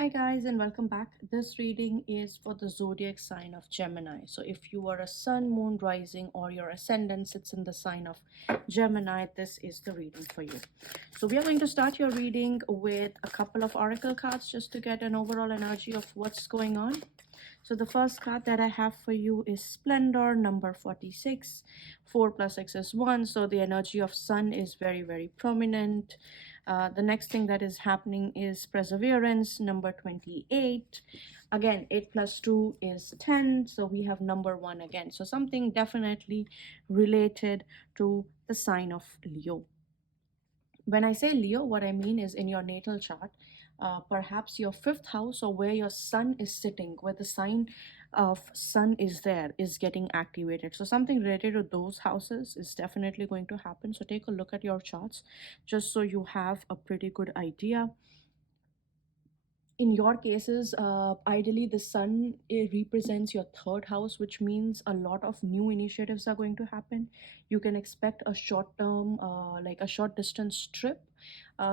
Hi guys and welcome back. This reading is for the zodiac sign of Gemini. So if you are a sun, moon, rising or your ascendant sits in the sign of Gemini, this is the reading for you. So we are going to start your reading with a couple of oracle cards just to get an overall energy of what's going on. So the first card that I have for you is Splendor, number 46. 4 plus 6 is 1. So the energy of sun is very, very prominent. The next thing that is happening is Perseverance, number 28. Again, 8 plus 2 is 10. So we have number 1 again. So something definitely related to the sign of Leo. When I say Leo, what I mean is in your natal chart, perhaps your fifth house or where your sun is sitting, where the sign of sun is there, is getting activated. So something related to those houses is definitely going to happen. So take a look at your charts just so you have a pretty good idea. In your cases, ideally the sun, it represents your third house, which means a lot of new initiatives are going to happen. You can expect a short term, like a short distance trip,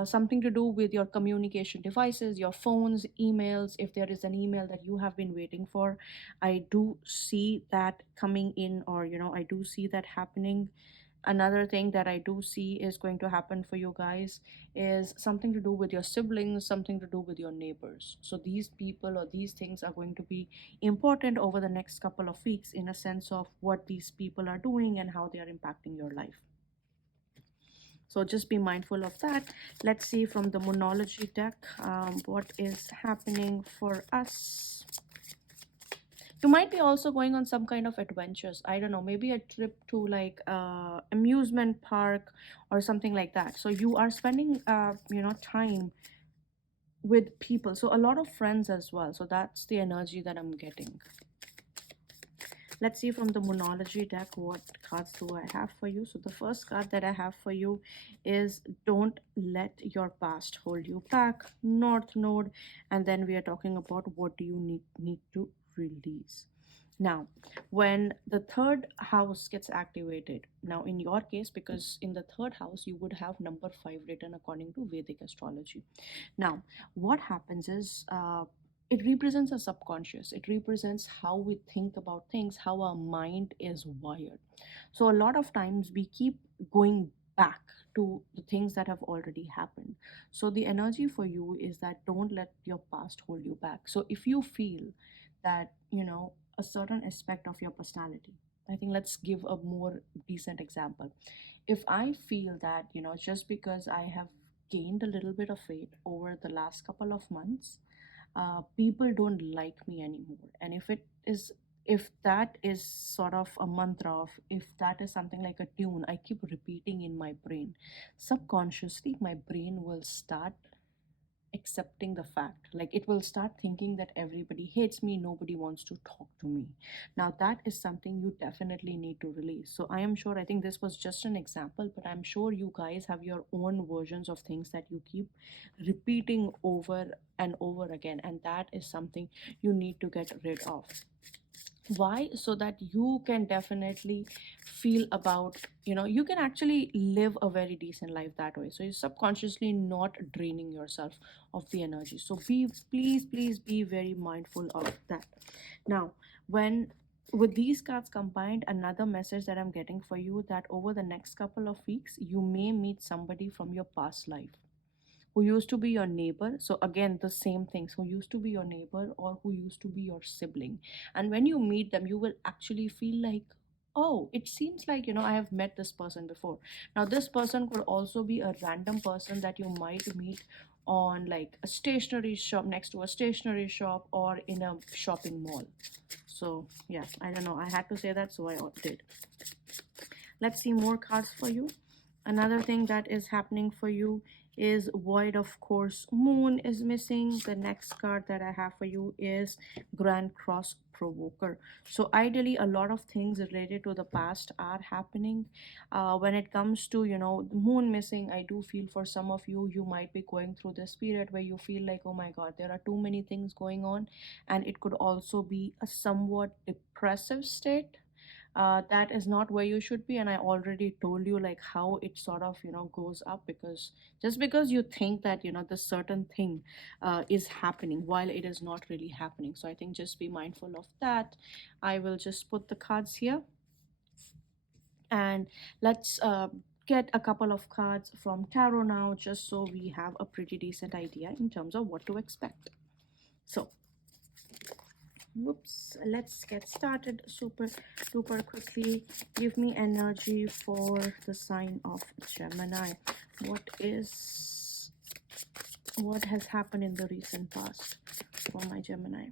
something to do with your communication devices, your phones, emails. If there is an email that you have been waiting for, I do see that coming in, or I do see that happening. Another thing that I do see is going to happen for you guys is something to do with your siblings, something to do with your neighbors. So these people or these things are going to be important over the next couple of weeks, in a sense of what these people are doing and how they are impacting your life. So just be mindful of that. Let's see from the Moonology deck what is happening for us. You might be also going on some kind of adventures. I don't know, maybe a trip to like amusement park or something like that. So you are spending time with people, so a lot of friends as well. So that's the energy that I'm getting. Let's see from the Moonology deck what cards do I have for you. So the first card that I have for you is Don't Let Your Past Hold You Back, North Node. And then we are talking about what do you need to release. Now, when the third house gets activated, now in your case, because in the third house you would have number 5 written according to Vedic astrology. Now what happens is, it represents a subconscious. It represents how we think about things, how our mind is wired. So a lot of times we keep going back to the things that have already happened. So the energy for you is that don't let your past hold you back. So if you feel that a certain aspect of your personality, I think let's give a more decent example. If I feel that just because I have gained a little bit of weight over the last couple of months, people don't like me anymore. And if that is sort of a mantra, of if that is something like a tune I keep repeating in my brain, subconsciously my brain will start accepting the fact, like it will start thinking that everybody hates me, nobody wants to talk to me. Now that is something you definitely need to release. So I am sure, I think this was just an example, but I'm sure you guys have your own versions of things that you keep repeating over and over again, and that is something you need to get rid of. Why? So that you can definitely feel about, you can actually live a very decent life that way. So you're subconsciously not draining yourself of the energy. So please be very mindful of that. Now, when with these cards combined, another message that I'm getting for you, that over the next couple of weeks you may meet somebody from your past life who used to be your neighbor. So again, the same things, who used to be your neighbor or who used to be your sibling. And when you meet them, you will actually feel like, oh, it seems like I have met this person before. Now this person could also be a random person that you might meet on like a stationery shop, next to a stationery shop, or in a shopping mall. So yeah, I don't know, I had to say that, so I did. Let's see more cards for you. Another thing that is happening for you is Void, of course. Moon is missing. The next card that I have for you is Grand Cross Provoker. So ideally, a lot of things related to the past are happening. When it comes to the moon missing, I do feel for some of you, you might be going through this period where you feel like, oh my god, there are too many things going on, and it could also be a somewhat depressive state. that is not where you should be. And I already told you like how it sort of goes up, because just because you think that this certain thing is happening while it is not really happening. So I think just be mindful of that. I will just put the cards here, and let's get a couple of cards from tarot now, just so we have a pretty decent idea in terms of what to expect. So whoops, let's get started super duper quickly. Give me energy for the sign of Gemini. What has happened in the recent past for my Gemini?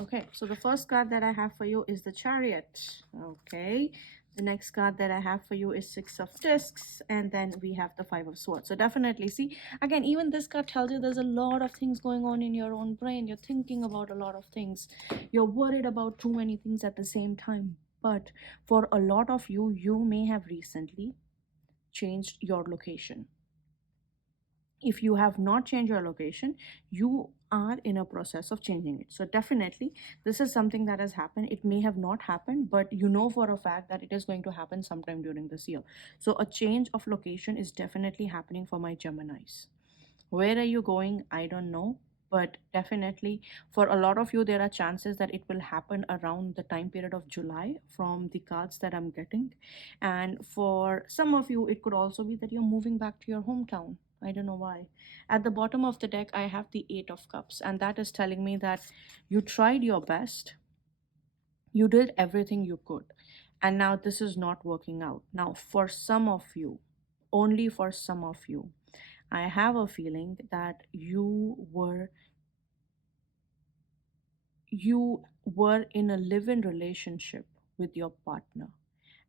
Okay, so the first card that I have for you is the Chariot. Okay, the next card that I have for you is Six of Discs, and then we have the Five of Swords. So definitely, see, again, even this card tells you there's a lot of things going on in your own brain. You're thinking about a lot of things. You're worried about too many things at the same time. But for a lot of you, you may have recently changed your location. If you have not changed your location, you are in a process of changing it. So definitely this is something that has happened. It may have not happened, but you know for a fact that it is going to happen sometime during this year. So a change of location is definitely happening for my Geminis. Where are you going? I don't know. But definitely, for a lot of you, there are chances that it will happen around the time period of July from the cards that I'm getting. And for some of you, it could also be that you're moving back to your hometown. I don't know why. At the bottom of the deck, I have the Eight of Cups, and that is telling me that you tried your best, you did everything you could, and now this is not working out. Now, for some of you, only for some of you, I have a feeling that you were in a live-in relationship with your partner,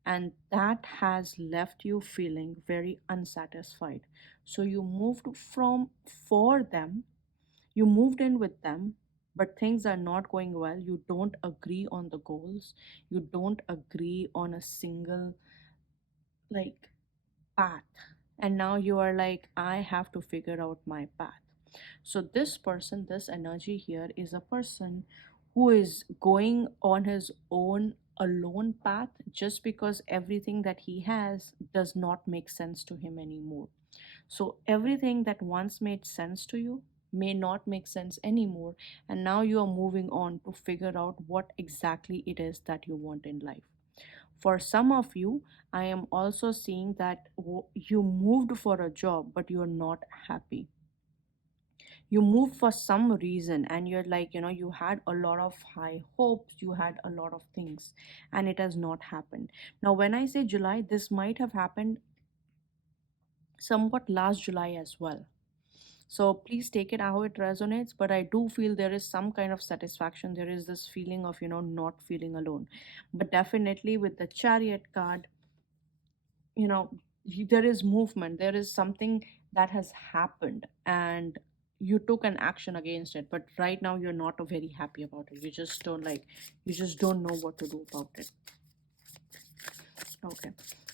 and that has left you feeling very unsatisfied. So you moved from for them, you moved in with them, but things are not going well. You don't agree on the goals, you don't agree on a single like path, and now you are like, I have to figure out my path. So this person, this energy here is a person who is going on his own alone path, just because everything that he has does not make sense to him anymore. So everything that once made sense to you may not make sense anymore, and now you are moving on to figure out what exactly it is that you want in life. For some of you, I am also seeing that you moved for a job, but you're not happy. You moved for some reason, and you're like, you had a lot of high hopes, you had a lot of things, and it has not happened. Now, when I say July, this might have happened somewhat last July as well. So please take it how it resonates, but I do feel there is some kind of satisfaction. There is this feeling of, not feeling alone. But definitely with the Chariot card, you know there is movement, there is something that has happened, and you took an action against it, but right now you're not very happy about it. You just don't know what to do about it. Okay,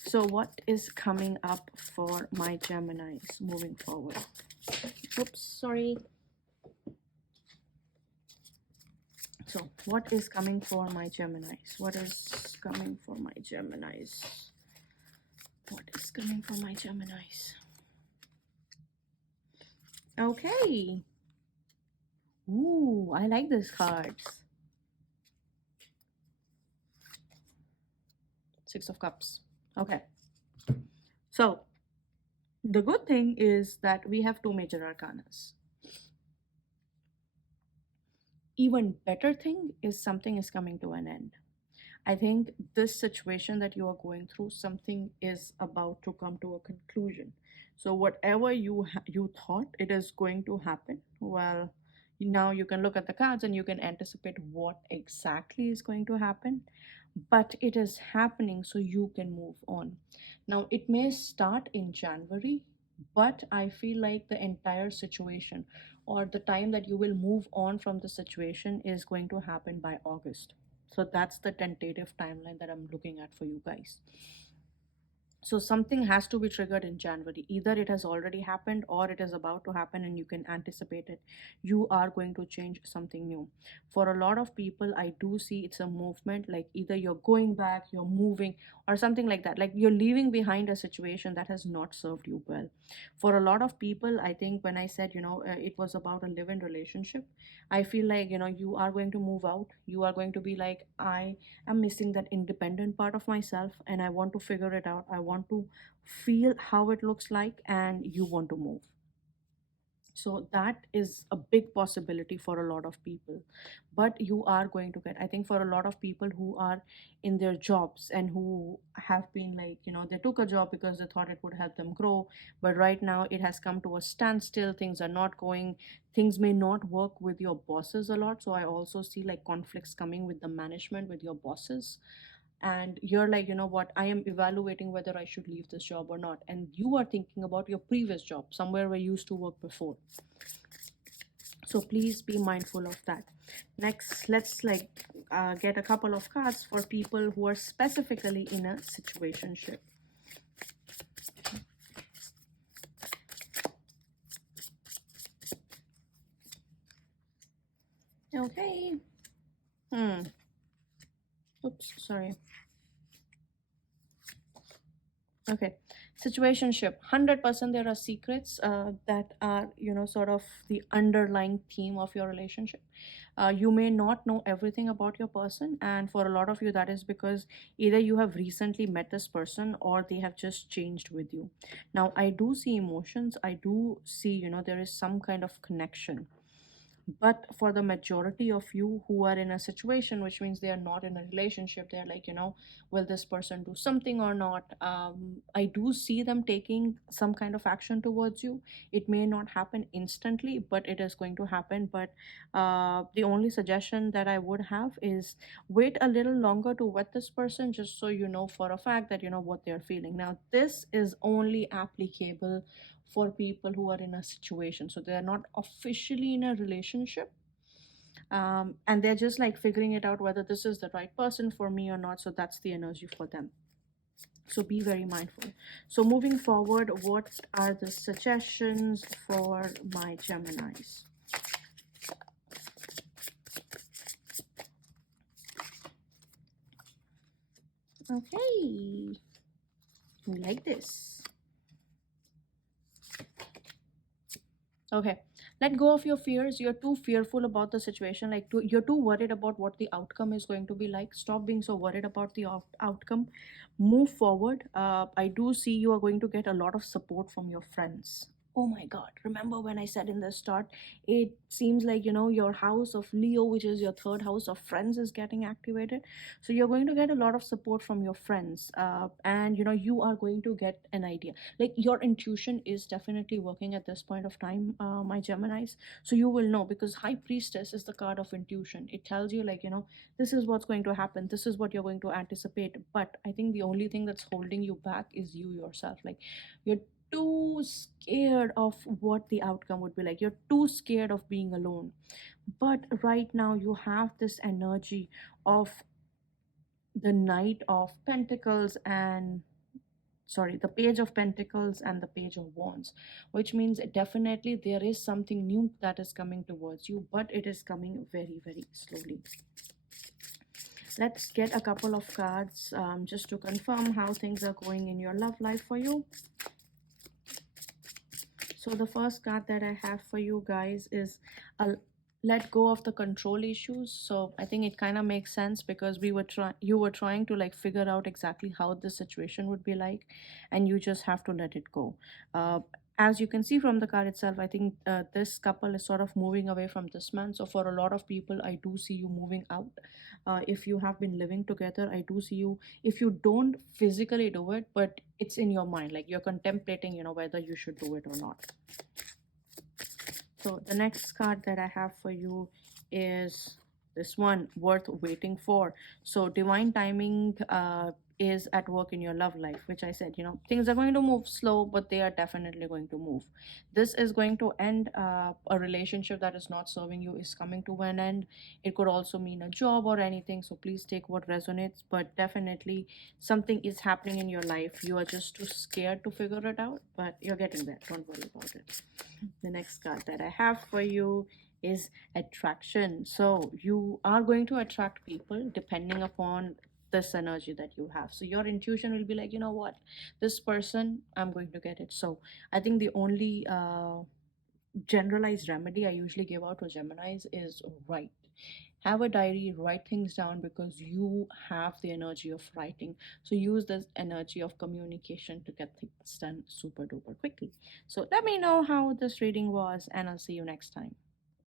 so what is coming up for my Geminis moving forward? Oops, sorry. So what is coming for my Geminis? What is coming for my Geminis? What is coming for my Geminis? Okay. Ooh, I like these cards. Six of Cups. Okay. So the good thing is that we have two major arcanas. Even better thing is something is coming to an end. I think this situation that you are going through, something is about to come to a conclusion. So whatever you thought it is going to happen, well, now you can look at the cards and you can anticipate what exactly is going to happen. But it is happening, so you can move on. Now it may start in January, but I feel like the entire situation, or the time that you will move on from the situation, is going to happen by August. So that's the tentative timeline that I'm looking at for you guys. So something has to be triggered in January. Either it has already happened or it is about to happen and you can anticipate it. You are going to change something new. For a lot of people, I do see it's a movement, like either you're going back, you're moving, or something like that. Like you're leaving behind a situation that has not served you well. For a lot of people, I think when I said, it was about a live in relationship, I feel like, you are going to move out. You are going to be like, I'm missing that independent part of myself and I want to figure it out. I want to feel how it looks like, and you want to move. So that is a big possibility for a lot of people. But you are going to get, I think, for a lot of people who are in their jobs and who have been like, they took a job because they thought it would help them grow. But right now it has come to a standstill. Things are not going, things may not work with your bosses a lot. So I also see like conflicts coming with the management, with your bosses, and you're like, you know what, I am evaluating whether I should leave this job or not, and you are thinking about your previous job, somewhere where you used to work before. So please be mindful of that. Next, let's like get a couple of cards for people who are specifically in a situationship. Okay. Oops, sorry. Okay, situationship. 100% there are secrets that are, sort of the underlying theme of your relationship. You may not know everything about your person, and for a lot of you, that is because either you have recently met this person or they have just changed with you. Now, I do see emotions, I do see, there is some kind of connection. But for the majority of you who are in a situation, which means they are not in a relationship, they're like, will this person do something or not? I do see them taking some kind of action towards you. It may not happen instantly, but it is going to happen. But the only suggestion that I would have is wait a little longer to vet this person, just so you know for a fact that you know what they're feeling. Now, this is only applicable for people who are in a situation. So they're not officially in a relationship. And they're just like figuring it out whether this is the right person for me or not. So that's the energy for them. So be very mindful. So moving forward, what are the suggestions for my Geminis? Okay, we like this. Okay, let go of your fears. You're too fearful about the situation. Like, you're too worried about what the outcome is going to be like. Stop being so worried about the outcome. Move forward. I do see you are going to get a lot of support from your friends. Oh my God. Remember when I said in the start, it seems like, your house of Leo, which is your third house of friends, is getting activated. So you're going to get a lot of support from your friends. And, you are going to get an idea. Like your intuition is definitely working at this point of time, my Geminis. So you will know, because High Priestess is the card of intuition. It tells you, like, this is what's going to happen, this is what you're going to anticipate. But I think the only thing that's holding you back is you yourself. Like, you're too scared of what the outcome would be like. You're too scared of being alone. But right now, you have this energy of the Knight of Pentacles and sorry, the Page of Pentacles and the Page of Wands, which means definitely there is something new that is coming towards you, but it is coming very, very slowly. Let's get a couple of cards just to confirm how things are going in your love life for you. So the first card that I have for you guys is a let go of the control issues. So I think it kind of makes sense, because you were trying to like figure out exactly how this situation would be like, and you just have to let it go. As you can see from the card itself, I think this couple is sort of moving away from this man. So for a lot of people, I do see you moving out. If you have been living together, I do see you, if you don't physically do it, but it's in your mind, like you're contemplating, whether you should do it or not. So the next card that I have for you is this one worth waiting for. So divine timing is at work in your love life, which I said, things are going to move slow, but they are definitely going to move. This is going to end, a relationship that is not serving you is coming to an end. It could also mean a job or anything, so please take what resonates, but definitely something is happening in your life. You are just too scared to figure it out, but you're getting there. Don't worry about it. The next card that I have for you is attraction. So you are going to attract people depending upon this energy that you have. So your intuition will be like, you know what, this person, I'm going to get it. So I think the only generalized remedy I usually give out to Geminis is write. Have a diary, write things down, because you have the energy of writing. So use this energy of communication to get things done super duper quickly. So let me know how this reading was, and I'll see you next time.